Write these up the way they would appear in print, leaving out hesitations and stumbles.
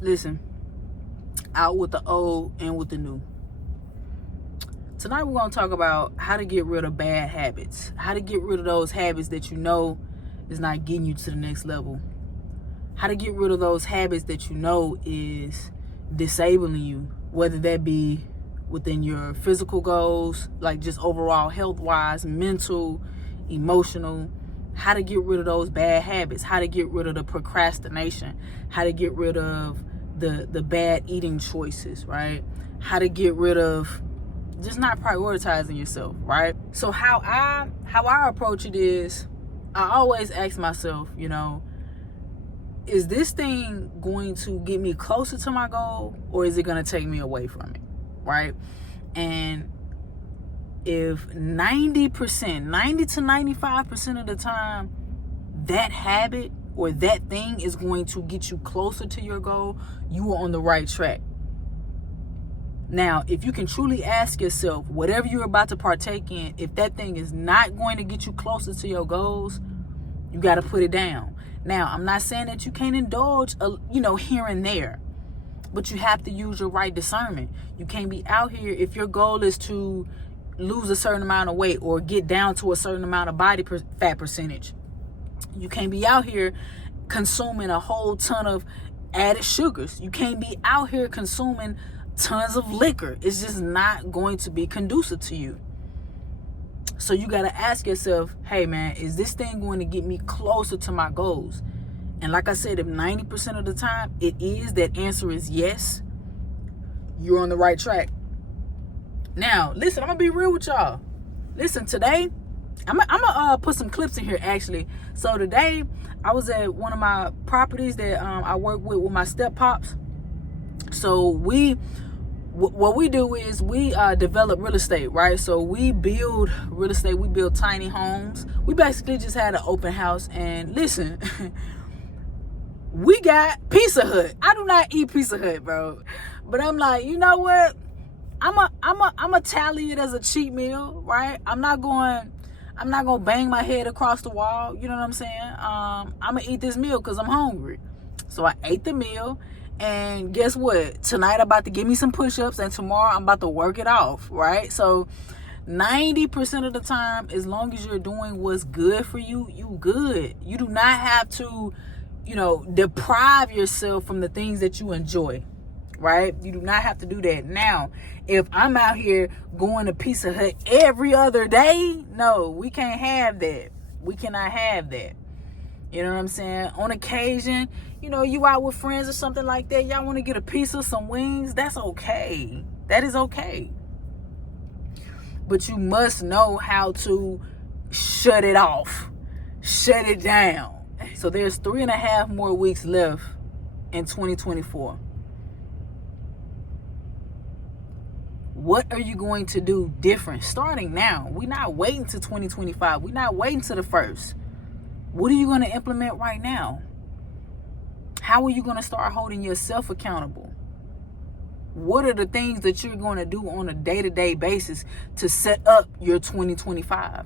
Listen, out with the old and with the new. Tonight we're going to talk about how to get rid of bad habits. How to get rid of those habits that you know is not getting you to the next level. How to get rid of those habits that you know is disabling you, whether that be within your physical goals, like just overall health-wise, mental, emotional. How to get rid of those bad habits. How to get rid of the procrastination. How to get rid of the bad eating choices, right? How to get rid of just not prioritizing yourself, right? So how I approach it is, I always ask myself, is this thing going to get me closer to my goal, or is it going to take me away from it, right? And if 90 to 95% of the time that habit or that thing is going to get you closer to your goal, you are on the right track. Now, if you can truly ask yourself, whatever you're about to partake in, if that thing is not going to get you closer to your goals, you got to put it down. Now, I'm not saying that you can't indulge, here and there, but you have to use your right discernment. You can't be out here, if your goal is to lose a certain amount of weight or get down to a certain amount of body fat percentage, you can't be out here consuming a whole ton of added sugars. You can't be out here consuming tons of liquor. It's just not going to be conducive to you. So you got to ask yourself, hey man, is this thing going to get me closer to my goals? And like I said, if 90% of the time it is, that answer is yes, you're on the right track. Now, listen, I'm going to be real with y'all. Listen, today, I'm gonna put some clips in here actually. So today, I was at one of my properties that I work with my step pops. So what we do is we develop real estate, right? So we build real estate. We build tiny homes. We basically just had an open house. And listen, we got Pizza Hut. I do not eat Pizza Hut, bro. But I'm like, you know what? I'm a tally it as a cheat meal, right? I'm not going to bang my head across the wall. You know what I'm saying? I'm going to eat this meal because I'm hungry. So I ate the meal. And guess what? Tonight I'm about to give me some push-ups, and tomorrow I'm about to work it off, right? So 90% of the time, as long as you're doing what's good for you, you good. You do not have to, deprive yourself from the things that you enjoy, right? You do not have to do that. Now, if I'm out here going to Pizza Hut every other day, no, we can't have that. We cannot have that. You know what I'm saying? On occasion, you out with friends or something like that, y'all want to get a pizza, some wings, that's okay. That is okay. But you must know how to shut it off. Shut it down. So there's 3.5 more weeks left in 2024. What are you going to do different starting now? We're not waiting to 2025. We're not waiting to the first. What are you going to implement right now? How are you going to start holding yourself accountable? What are the things that you're going to do on a day-to-day basis to set up your 2025?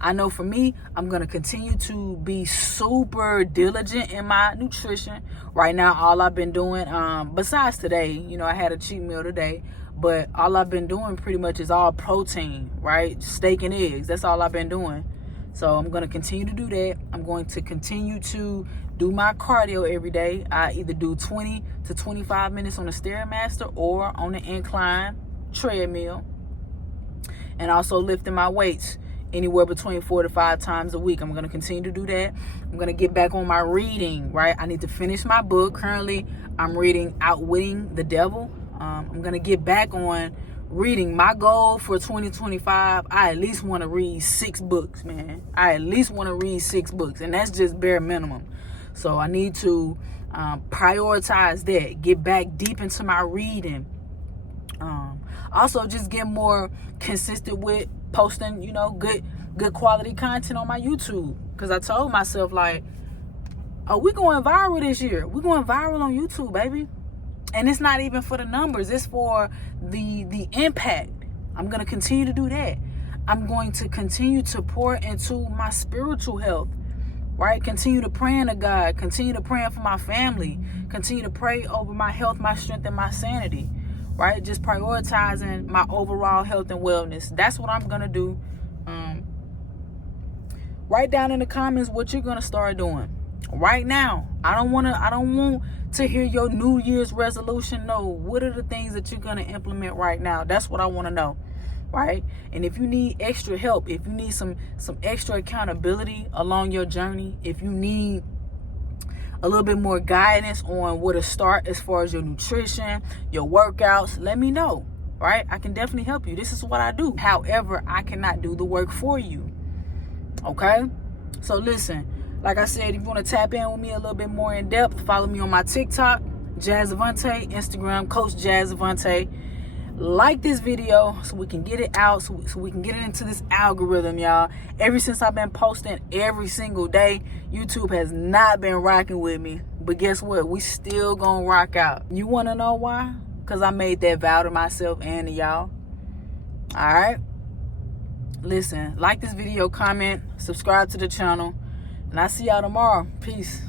I know for me, I'm going to continue to be super diligent in my nutrition. Right now, all I've been doing, besides today, I had a cheat meal today, but all I've been doing pretty much is all protein, right? Steak and eggs. That's all I've been doing. So I'm going to continue to do that. I'm going to continue to do my cardio every day. I either do 20 to 25 minutes on the Stairmaster or on the incline treadmill. And also lifting my weights anywhere between 4 to 5 times a week. I'm going to continue to do that. I'm going to get back on my reading, right? I need to finish my book. Currently, I'm reading Outwitting the Devil. I'm going to get back on reading. My goal for 2025, I at least want to read 6 books, man. I at least want to read 6 books, and that's just bare minimum. So I need to prioritize that, get back deep into my reading. Also, just get more consistent with posting, good quality content on my YouTube. Because I told myself, like, oh, we're going viral this year. We're going viral on YouTube, baby. And it's not even for the numbers. It's for the impact. I'm going to continue to do that. I'm going to continue to pour into my spiritual health, right? Continue to praying to God. Continue to praying for my family. Continue to pray over my health, my strength, and my sanity, right? Just prioritizing my overall health and wellness. That's what I'm going to do. Write down in the comments what you're going to start doing right now. I don't want to hear your New Year's resolution. No, what are the things that you're going to implement right now? That's what I want to know, right? And if you need extra help, if you need some extra accountability along your journey, if you need a little bit more guidance on where to start as far as your nutrition, your workouts, let me know, right? I can definitely help you. This is what I do. However, I cannot do the work for you. Okay? So listen, like I said, if you want to tap in with me a little bit more in depth, follow me on my TikTok, Jazz Avantí, Instagram, Coach Jazz Avantí. Like this video so we can get it out, so we can get it into this algorithm, y'all. Ever since I've been posting every single day, YouTube has not been rocking with me. But guess what? We still gonna rock out. You want to know why? Because I made that vow to myself and to y'all. All right? Listen, like this video, comment, subscribe to the channel, and I'll see y'all tomorrow. Peace.